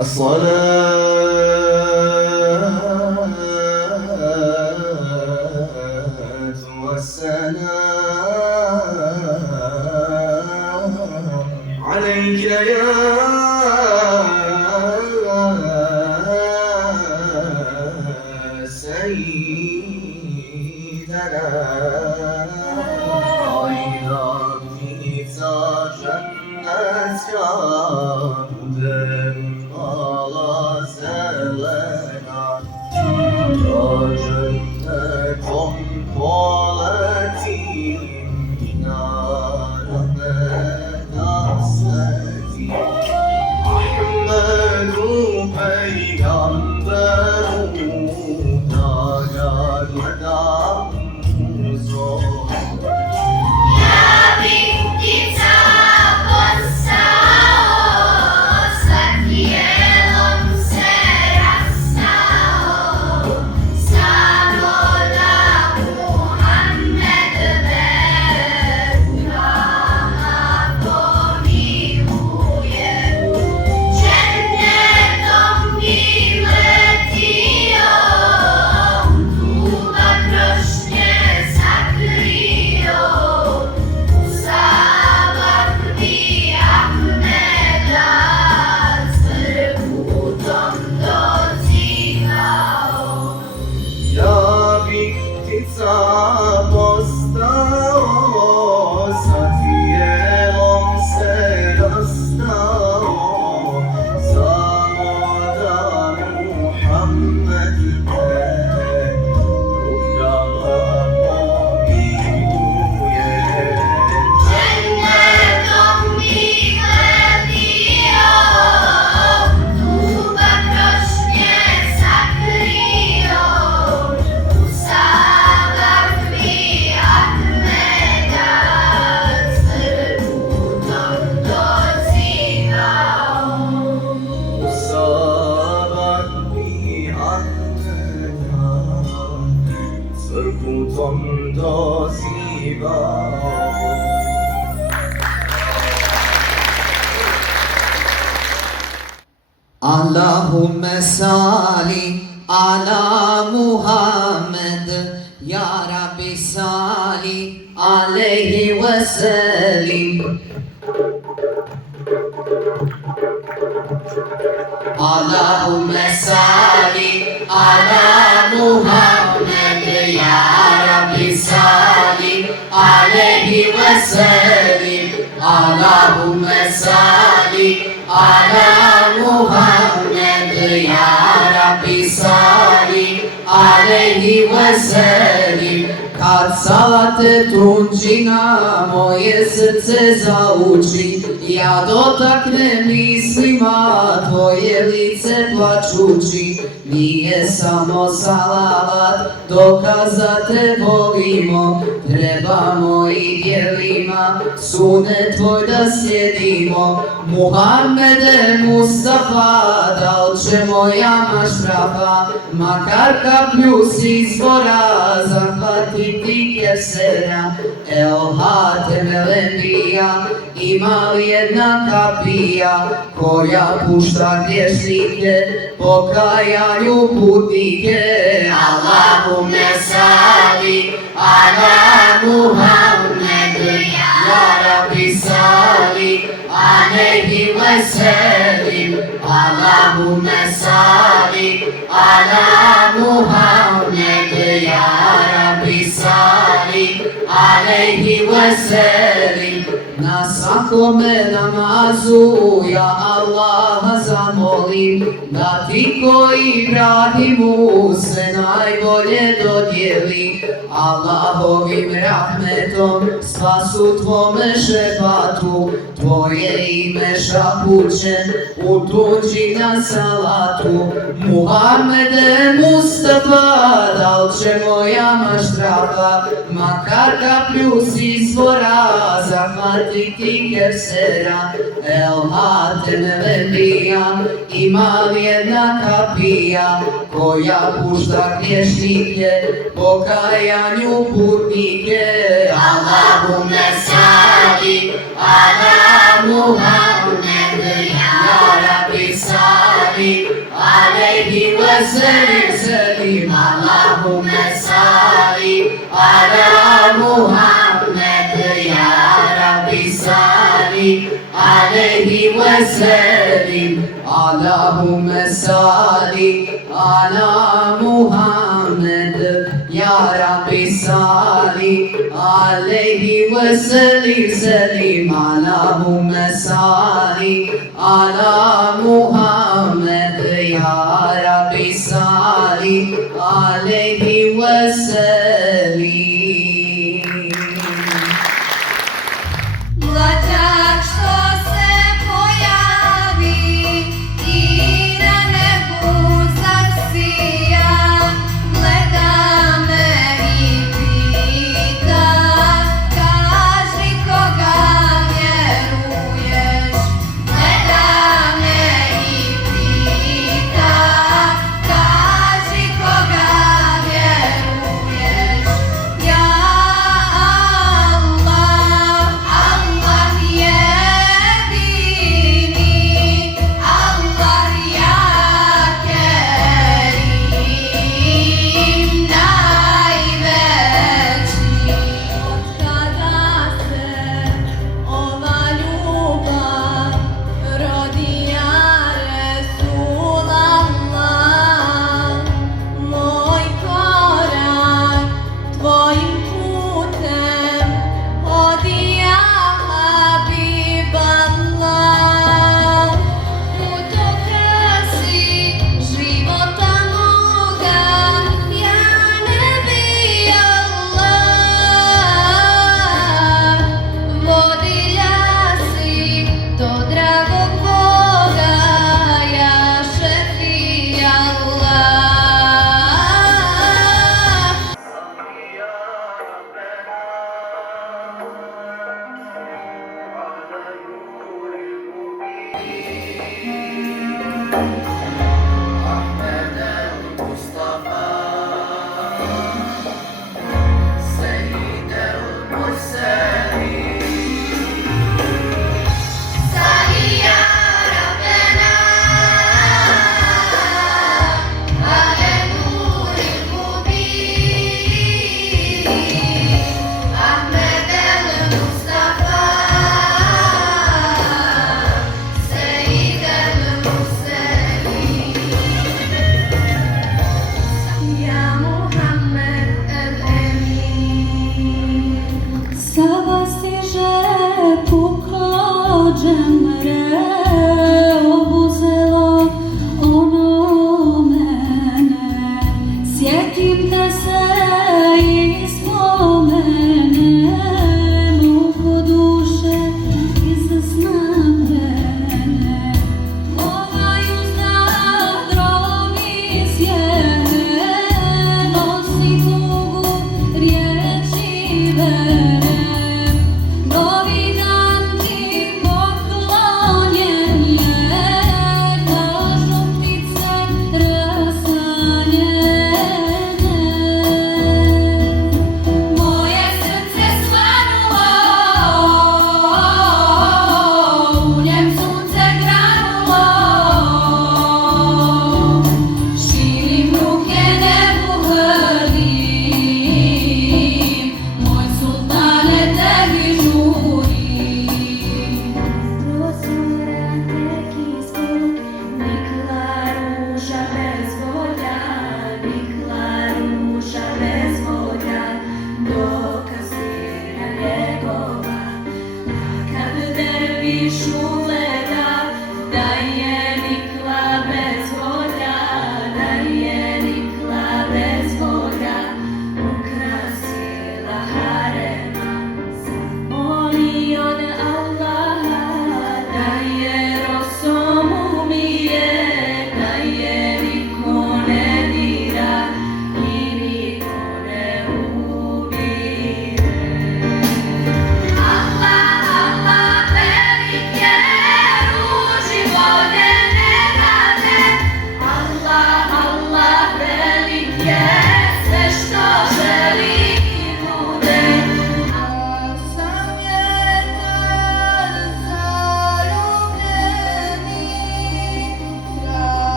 الصلاة والسلام عليك يا سيدنا Aydan cennet yandım ala zelena Ya cennetum poletim Narame nasreti Ahmedu peygamberu Nagar medam zor Allahümme salli ala Muhammed Ya Rabbi salli aleyhi ve sellim Allahümme salli ala Muhammed Ya Rabbi salli aleyhi ve sellim Allahümme salli ala Muhammed Ya Rabbi salli aleyhi ve sellim Kad salate tunčina moje srce zauči Ja dotaknem mislima tvoje lice plačući Nije samo salavat dokaz da te volimo Trebamo i djelima sunet tvoj da slijedimo Muhammede Mustafa dal će moja mašrafa Makar kaplju s izvora zahvatiti kesera El Hatem El Enbija ima li jedna kapija koja pušta griješnike pokajanju putnike Allahumme salli ala Muhammed Ya Rabbi salli aleyhi ve sellim Allahumme salli ala Muhammed Ya Rabbi salli aleyhi ve sellim Na svakome namazu ja Allaha zamolim da ti koji brati mu se najbolje dodijeli Allahovim rahmetom spasu tvome šefatu Tvoje ime šapućen u tuđi na salatu Muhammede Mustafa dal će moja maštrafa Makar kaplju s izvora zahvatiti kevsera El Hatem El Enbija ima li jedna kapija koja pušta griješnike pokajanju putnike Allahumme salli ala Muhammed Ya Rabbi salli وسلم سلم اللهم صل على محمد يا ربي صل عليه وسلم اللهم صل على محمد يا ربي صل عليه وسلم سلم اللهم صل على محمد يا ربي صل عليه وسلم. Mlađak što se pojavi i na nebu zasija, gleda me i pita, kaži koga vjeruješ. Gleda me i pita,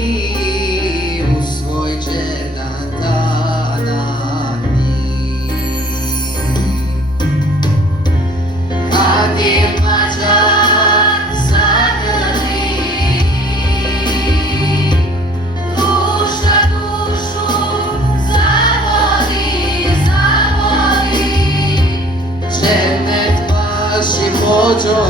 danahnji, u svoj džedan danahnji. Kad je Mađar zagrli, duša dušu zavoli, zavoli. Džennet vaši pođo